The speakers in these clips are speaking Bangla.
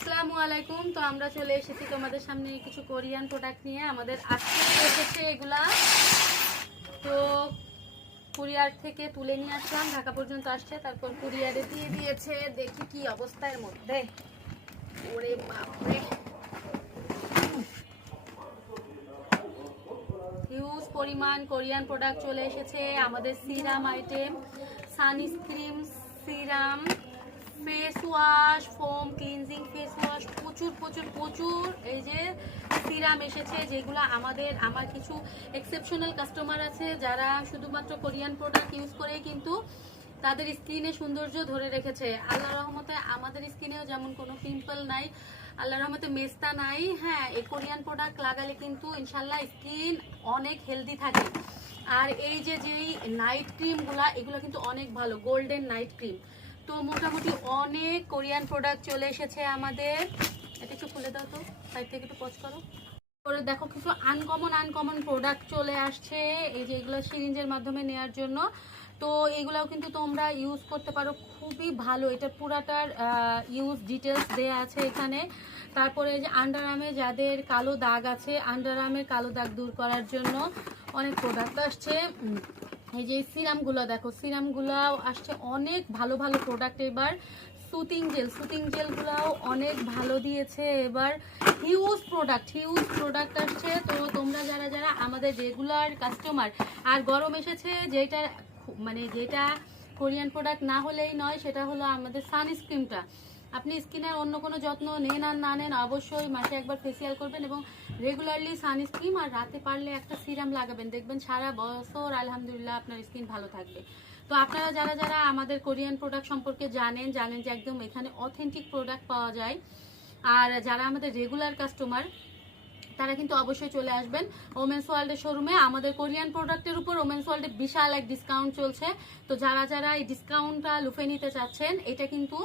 আসসালামু আলাইকুম। তো আমরা চলে এসেছি তোমাদের সামনে কিছু কোরিয়ান প্রোডাক্ট নিয়ে। আমাদের আজকে এসেছে এগুলা, তো কুরিয়ার থেকে তুলে নিয়ে আসলাম, ঢাকা পর্যন্ত আসছে, তারপর কুরিয়ারে দিয়ে দিয়েছে। দেখি কি অবস্থার মধ্যে। ওরে বাপরে, হিউজ পরিমাণ কোরিয়ান প্রোডাক্ট চলে এসেছে। আমাদের serum item, sunscreen, serum, face wash, foam cleansing face wash, প্রচুর প্রচুর প্রচুর এই যে সিরাম এসেছে, যেগুলো আমার কিছু এক্সেপশনাল কাস্টমার আছে যারা শুধুমাত্র কোরিয়ান প্রোডাক্ট ইউজ করে কিন্তু তাদের স্কিনে সৌন্দর্য ধরে রেখেছে। আল্লাহর রহমতে আমাদের স্কিনেও যেমন কোনো পিম্পল নাই, আল্লাহর রহমতে মেস্তা নাই। হ্যাঁ, এই কোরিয়ান প্রোডাক্ট লাগালে কিন্তু ইনশাল্লাহ স্কিন অনেক হেলদি থাকে। আর এই যে যেই নাইট ক্রিমগুলা, এগুলো কিন্তু অনেক ভালো, গোল্ডেন নাইট ক্রিম। তো মোটামুটি অনেক কোরিয়ান প্রোডাক্ট চলে এসেছে আমাদের। এটা একটু খুলে দাও তো, সাইড থেকে একটু পজ করো। পরে দেখো কিছু আনকমন প্রোডাক্ট চলে আসছে, এই যে এগুলো সিরিঞ্জের মাধ্যমে নেওয়ার জন্য। তো এগুলাও কিন্তু তোমরা ইউজ করতে পারো, খুবই ভালো। এটা পুরাটার ইউজ ডিটেলস দেয়া আছে এখানে। তারপরে যে আন্ডার আর্মে যাদের কালো দাগ আছে, আন্ডার আর্মের কালো দাগ দূর করার জন্য অনেক প্রোডাক্ট আসছে। এই যে সিরামগুলো দেখো, সিরামগুলোও আসছে অনেক ভালো ভালো প্রোডাক্ট এবার। সুতিং জেলগুলোও অনেক ভালো দিয়েছে এবার। হিউজ প্রোডাক্ট আসছে। তো তোমরা যারা যারা আমাদের রেগুলার কাস্টমার, আর গরম এসেছে যেটা কোরিয়ান প্রোডাক্ট না হলেই নয়, সেটা হলো আমাদের সানস্ক্রিনটা। আপনি স্কিনের অন্য কোনো যত্ন নেন আর না নেন, অবশ্যই মাসে একবার ফেসিয়াল করবেন এবং রেগুলারলি সানস্ক্রিন, আর রাতে পারলে একটা সিরাম লাগাবেন। দেখবেন সারা বছর আলহামদুলিল্লাহ আপনার স্কিন ভালো থাকবে। তো আপনারা যারা যারা আমাদের কোরিয়ান প্রোডাক্ট সম্পর্কে জানেন যে একদম এখানে অথেন্টিক প্রোডাক্ট পাওয়া যায়, আর যারা আমাদের রেগুলার কাস্টমার তারা কিন্তু অবশ্যই চলে আসবেন ওমেন্স ওয়ার্ল্ডের শোরুমে। আমাদের কোরিয়ান প্রোডাক্টের উপর ওমেন্স ওয়ার্ল্ডে বিশাল এক ডিসকাউন্ট চলছে। তো যারা যারা এই ডিসকাউন্টটা লুফে নিতে চাচ্ছেন, এটা কিন্তু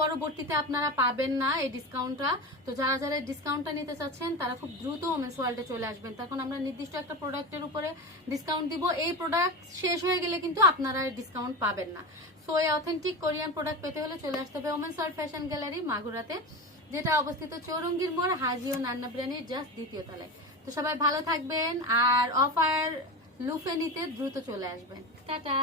পরবর্তীতে আপনারা পাবেন না এই ডিসকাউন্টটা। তো যারা যারা এই ডিসকাউন্টটা নিতে চাচ্ছেন তারা খুব দ্রুত ওমেন্স ওয়ার্ল্ডে চলে আসবেন। তখন আমরা নির্দিষ্ট একটা প্রোডাক্টের উপরে ডিসকাউন্ট দিব। এই প্রোডাক্ট শেষ হয়ে গেলে কিন্তু আপনারা ডিসকাউন্ট পাবেন না। সো এই অথেন্টিক কোরিয়ান প্রোডাক্ট পেতে হলে চলে আসতে হবে ওমেন্স ওয়ার্ল্ড ফ্যাশন গ্যালারি, মাগুরাতে, যেটা অবস্থিত চৌরঙ্গীর মোড়, হাজি ও নান্না বিরিয়ানির জাস্ট দ্বিতীয় তলায়। তো সবাই ভালো থাকবেন, আর অফার লুফে নিতে দ্রুত চলে আসবেন। টাটা।